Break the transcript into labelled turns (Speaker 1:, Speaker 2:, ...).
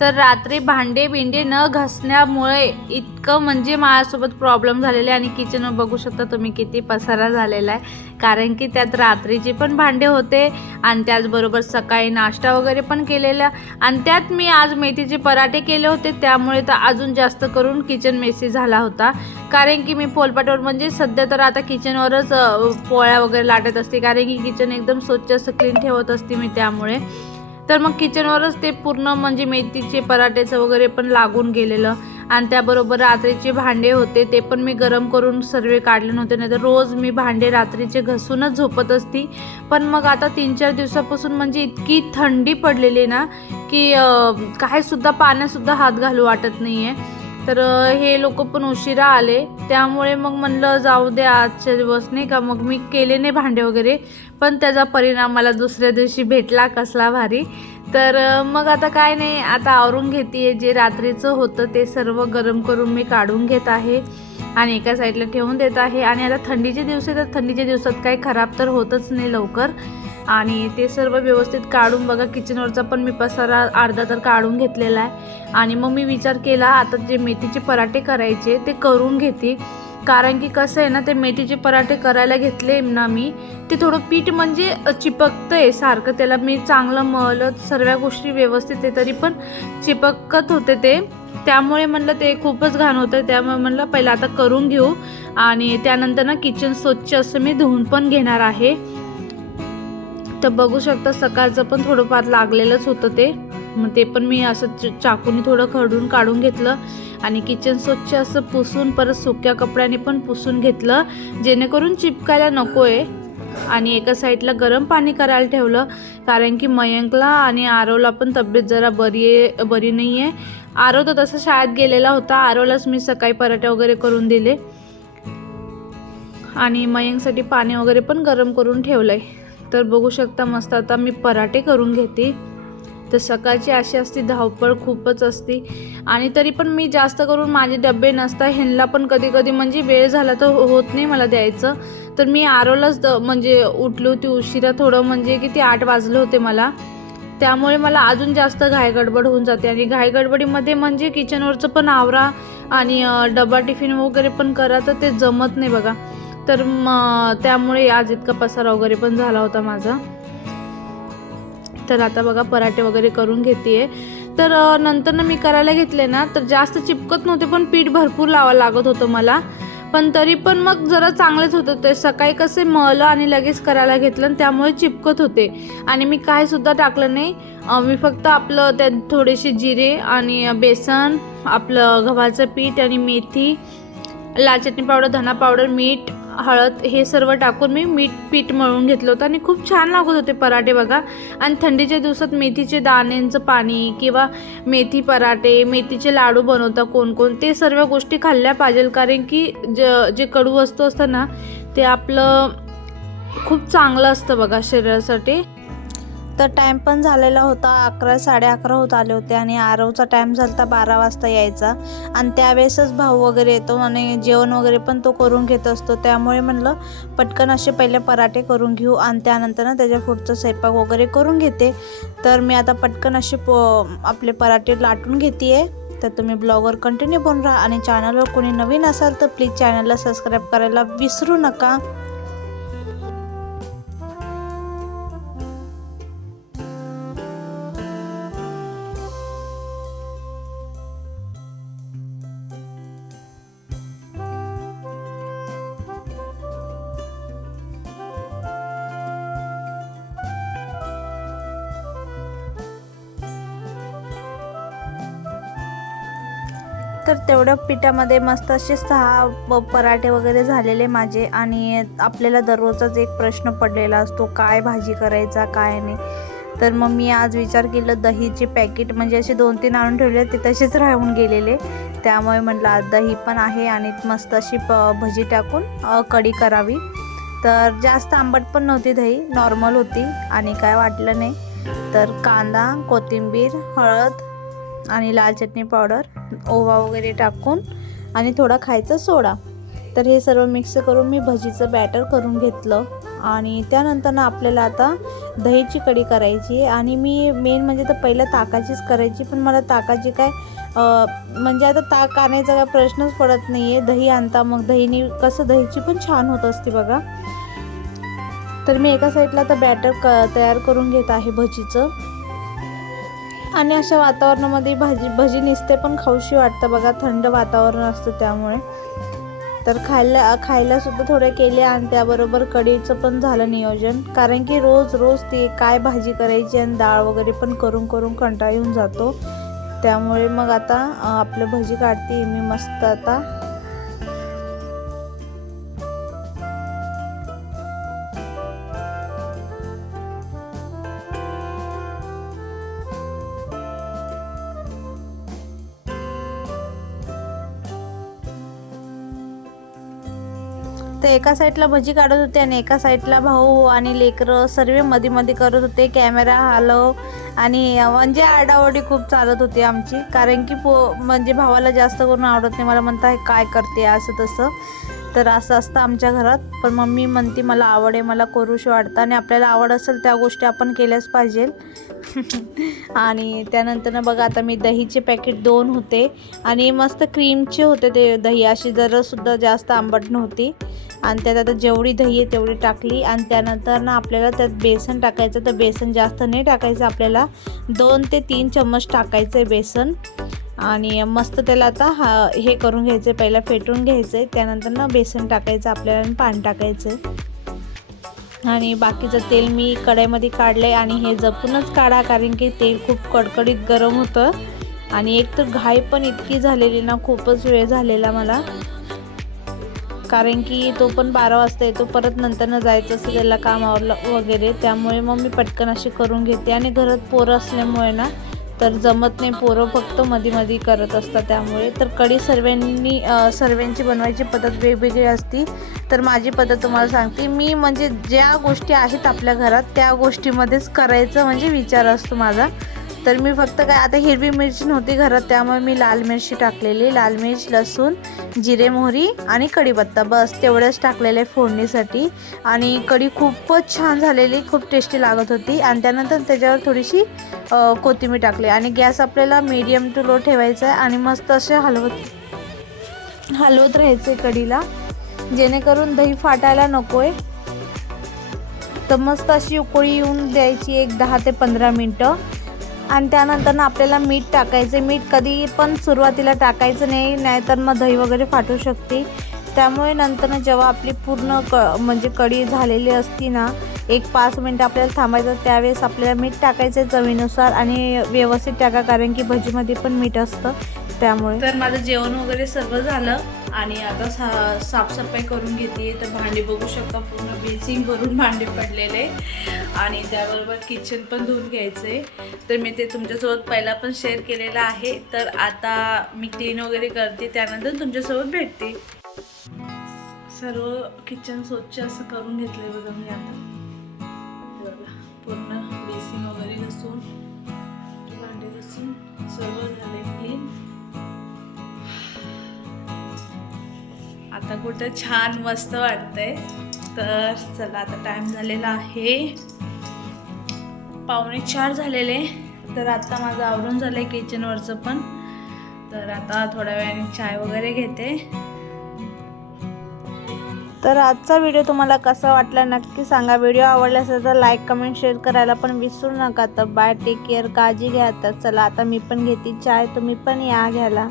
Speaker 1: तर रात्री भांडे बिंडे न घासण्यामुळे इतकं म्हणजे माझ्यासोबत प्रॉब्लेम झालेले आणि किचनवर बघू शकता तुम्ही किती पसारा झालेला आहे. कारण की त्यात रात्रीचे पण भांडे होते आणि त्याचबरोबर सकाळी नाश्ता वगैरे पण केलेला. आणि त्यात मी आज मेथीचे पराठे केले होते त्यामुळे तर अजून जास्त करून किचन मेसी झाला होता. कारण की मी पोलपाटवर म्हणजे सध्या तर आता किचनवरच पोळ्या वगैरे लाटत असते. कारण की किचन एकदम स्वच्छ असं क्लीन ठेवत असते मी त्यामुळे. तर मग किचनवरच ते पूर्ण म्हणजे मेथीचे पराठेचं वगैरे पण लागून गेलेलं. आणि त्याबरोबर रात्रीचे भांडे होते ते पण मी गरम करून सर्व काढले नव्हते. नाही तर रोज मी भांडे रात्रीचे घसूनच झोपत असती. पण मग आता तीन चार दिवसापासून म्हणजे इतकी थंडी पडलेली आहे ना की काहीसुद्धा काय सुद्धा पाण्यातसुद्धा हात घालू वाटत नाही आहे तर हे लोक पण उशिरा आले. त्यामुळे मग म्हणलं जाऊ दे आजच्या दिवस नाही का? मग मी केले नाही भांडे वगैरे. पण त्याचा परिणाम मला दुसऱ्या दिवशी भेटला कसला भारी. तर मग आता काय नाही आता आवरून घेते जे रात्रीचं होतं ते सर्व गरम करून मी काढून घेत आहे आणि एका साईडला ठेवून देत आहे. आणि आता थंडीचे दिवस आहे तर थंडीच्या दिवसात काही खराब तर होतच नाही लवकर. आणि ते सर्व व्यवस्थित काढून बघा किचनवरचा पण मी पसारा अर्धा तर काढून घेतलेला आहे. आणि मग मी विचार केला आता जे मेथीचे पराठे करायचे ते करून घेते. कारण की कसं आहे ना ते मेथीचे पराठे करायला घेतले ना मी ते थोडं पीठ म्हणजे चिपकतं आहे सारखं. त्याला मी चांगलं मळलं सर्व गोष्टी व्यवस्थित आहे तरी पण चिपकत होते ते. त्यामुळे म्हणलं ते खूपच घाण होतं त्यामुळे म्हणलं पहिलं आता करून घेऊ. आणि त्यानंतर ना किचन स्वच्छ असं मी धुवून पण घेणार आहे. तर बघू शकता सकाळचं पण थोडंफार लागलेलंच होतं ते. मग ते पण मी असं च- चाकूने थोडं खडून काढून घेतलं आणि किचन स्वच्छ असं पुसून परत सुक्या कपड्याने पण पुसून घेतलं जेणेकरून चिपकायला नको आहे आणि एका साईडला गरम पाणी करायला ठेवलं कारण की मयंकला आणि आरवला पण तब्येत जरा बरी आहे बरी नाही आहे आरव तर तसं शाळेत गेलेला होता आरवलाच मी सकाळी पराठे वगैरे करून दिले. आणि मयंकसाठी पाणी वगैरे पण गरम करून ठेवलं आहे तर बघू शकता मस्त. आता मी पराठे करून घेते. तर सकाळची अशी असती धावपळ खूपच असती. आणि तरी पण मी जास्त करून माझे डबे नसता ह्यांना पण कधी कधी म्हणजे वेळ झाला तर हो-, होत नाही मला द्यायचं. तर मी आरोलाच द- म्हणजे उठली होती उशिरा थोडं म्हणजे किती आठ वाजले होते मला. त्यामुळे मला अजून जास्त घायगडबड होऊन जाते. आणि घायगडबडीमध्ये म्हणजे किचनवरचं पण आवरा आणि डबा टिफिन वगैरे पण करा तर ते जमत नाही बघा. तर मग त्यामुळे आज इतका पसारा वगैरे पण झाला होता माझा. तर आता बघा पराठे वगैरे करून घेते तर नंतर ना मी करायला घेतले ना तर जास्त चिपकत नव्हते पण पीठ भरपूर लावावं लागत होतं मला. पण तरी पण मग जरा चांगलेच होतं ते. सकाळी कसे मळलं आणि लगेच करायला घेतलं आणि त्यामुळे चिपकत होते. आणि मी काय सुद्धा टाकलं नाही. मी फक्त आपलं त्यात थोडेसे जिरे आणि बेसन आपलं गव्हाचं पीठ आणि मेथी लाल चटणी पावडर धना पावडर मीठ हळद हे सर्व टाकून मी मीठ पीठ मळून घेतलं होतं आणि खूप छान लागत होते पराठे बघा. आणि थंडीच्या दिवसात मेथीचे दाण्यांचं पाणी किंवा मेथी पराठे मेथीचे लाडू बनवता कोण कोण ते सर्व गोष्टी खाल्ल्या पाहिजे. कारण की ज जे कडू वस्तू असतं ना ते आपलं खूप चांगलं असतं बघा शरीरासाठी.
Speaker 2: तर टाईम पण झालेला होता. अकरा साडे अकरा होत आले होते आणि आरवचा टाईम झाला होता बारा वाजता यायचा. आणि त्यावेळेसच भाऊ वगैरे येतो आणि जेवण वगैरे पण तो करून घेत असतो. त्यामुळे म्हणलं पटकन असे पहिले पराठे करून घेऊ आणि त्यानंतर ना त्याच्या पुढचं स्वयंपाक वगैरे करून घेते. तर मी आता पटकन असे प आपले पराठे लाटून घेते आहे तर तुम्ही ब्लॉगवर कंटिन्यू बनून राहा आणि चॅनलवर कोणी नवीन असाल तर प्लीज चॅनलला सबस्क्राईब करायला विसरू नका. तर तेवढ्या पिठामध्ये मस्त असे सहा प- पराठे वगैरे झालेले माझे आणि आपल्याला दररोजचाच एक प्रश्न पडलेला असतो काय भाजी करायचा काय नाही. तर मग मी आज विचार केला दहीचे पॅकेट म्हणजे असे दोन तीन आणून ठेवले ते तसेच राहून गेलेले. त्यामुळे म्हटलं आज दही पण आहे आणि मस्त अशी प भजी टाकून कढी करावी. तर जास्त आंबट पण नव्हती दही नॉर्मल होती आणि काय वाटलं नाही. तर कांदा कोथिंबीर हळद आणि लाल चटणी पावडर ओवा वगैरे टाकून आणि थोडा खायचा सोडा. तर हे सर्व मिक्स करून मी भजीचं बॅटर करून घेतलं. आणि त्यानंतर ना आपल्याला आता दहीची कढी करायची आहे. आणि मी मेन म्हणजे तर पहिलं ताकाचीच करायची पण मला ताकाची काय म्हणजे आता ताक आणायचा काय प्रश्नच पडत नाही आहे दही आणता मग दहीने कसं दहीची पण छान होत असते बघा. तर मी एका साईडला आता बॅटर क तयार करून घेत आहे भजीचं. आणि अशा वातावरणामध्ये भाजी भजी निसते पण खाऊशी वाटतं. बघा थंड वातावरण असतं त्यामुळे. तर खायला खायला सुद्धा थोडे केले आणि त्याबरोबर कढीचं पण झालं नियोजन. कारण की रोज रोज ती काय भाजी करायची आणि डाळ वगैरे पण करून करून कंटाळ येऊन जातो. त्यामुळे मग आता आपलं भजी काढते मी मस्त आता. तर एका साईडला भजी काढत होते आणि एका साईडला भाऊ आणि लेकरं सर्वमध्ये मध्ये करत होते. कॅमेरा हलव आणि म्हणजे आडाओडी खूप चालत होती आमची. कारण की पो म्हणजे भावाला जास्त करून आवडत नाही. मला म्हणता काय करते असं तसं. तर असं असतं आमच्या घरात. पण मम्मी म्हणते मला आवड आहे मला करूशी वाटतं आणि आपल्याला आवड असेल त्या गोष्टी आपण केल्याच पाहिजे आणि त्यानंतर ना बघा आता मी दहीचे पॅकेट दोन होते. आणि मस्त क्रीमचे होते ते दही. अशी जरासुद्धा जास्त आंबट नव्हती. आणि त्यात आता जेवढी दही आहे तेवढी टाकली. आणि त्यानंतर ना आपल्याला त्यात बेसन टाकायचं. तर बेसन जास्त नाही टाकायचं आपल्याला. दोन ते तीन चम्मच टाकायचं आहे बेसन. आणि मस्त त्याला आता हा हे करून घ्यायचं आहे पहिला फेटून घ्यायचं आहे त्यानंतर ना बेसन टाकायचं आपल्याला आणि पाणी टाकायचं आहे आणि बाकीचं तेल मी कढईमध्ये काढलं आहे आणि हे जपूनच काढा कारण की तेल खूप कडकडीत गरम होतं. आणि एक तर घाई पण इतकी झालेली ना खूपच वेळ झालेला मला. कारण की तो पण बारा वाजता येतो परत नंतरनं जायचं असतं त्याला कामावर वगैरे. त्यामुळे मग मी पटकन अशी करून घेते. आणि घरात पोरं असल्यामुळे ना तर जमत नाही पोरं फक्त मध्ये मध्ये करत असतात त्यामुळे. तर कढी सर्वांनी सर्वांची बनवायची पद्धत वेगवेगळी असती. तर माझी पद्धत तुम्हाला सांगते. मी म्हणजे ज्या गोष्टी आहेत आपल्या घरात त्या गोष्टीमध्येच करायचं म्हणजे विचार असतो माझा. तर मी फक्त काय आता हिरवी मिरची नव्हती घरात त्यामुळे मी लाल मिरची टाकलेली. लाल मिरच लसूण जिरे मोहरी आणि कढीपत्ता बस तेवढंच टाकलेलं आहे फोडणीसाठी. आणि कढी खूपच छान झालेली खूप टेस्टी लागत होती. आणि त्यानंतर त्याच्यावर थोडीशी कोथिंबीर टाकली. आणि गॅस आपल्याला मीडियम टू लो ठेवायचा आहे आणि मस्त असे हलवत हलवत राहायचे कढीला. जेणेकरून दही फाटायला नको आहे तर मस्त अशी उकळी येऊन द्यायची एक दहा ते पंधरा मिनटं. आणि त्यानंतर ना आपल्याला मीठ टाकायचं. मीठ कधी पण सुरुवातीला टाकायचं नाही नाहीतर मग दही वगैरे फाटू शकते. त्यामुळे नंतर ना जेव्हा आपली पूर्ण क म्हणजे कढी झालेली असती ना एक पाच मिनटं आपल्याला थांबायचं त्यावेळेस आपल्याला मीठ टाकायचं आहे चवीनुसार आणि व्यवस्थित टाका कारण की भजीमध्ये पण मीठ असतं त्यामुळे. तर माझं जेवण वगैरे सर्व झालं. आणि आता सा साफसफाई करून घेते तर भांडी बघू शकता पूर्ण बेसिंग भरून भांडे पडलेले. आणि त्याबरोबर किचन पण धुवून घ्यायचे. तर मी ते तुमच्यासोबत पहिला पण शेअर केलेलं आहे. तर आता मी क्लीन वगैरे करते त्यानंतर तुमच्यासोबत भेटते. सर्व किचन स्वच्छ असं करून घेतले बघा मी आता. पूर्ण बेसिंग वगैरे घसून भांडे घसून सर्व झाले क्लीन आता कुठं छान मस्त वाटतंय. तर चला आता टाईम झालेला आहे. पावणे चार झालेले. तर आता माझं आवरून झालं आहे किचनवरचं पण. तर आता थोड्या वेळाने चाय वगैरे घेते. तर आजचा व्हिडिओ तुम्हाला कसा वाटला नक्की सांगा. व्हिडिओ आवडला असेल तर लाईक कमेंट शेअर करायला पण विसरू नका. तर बाय टेक केअर काळजी घ्या. तर चला आता मी पण घेते चाय. तुम्ही पण या घ्यायला.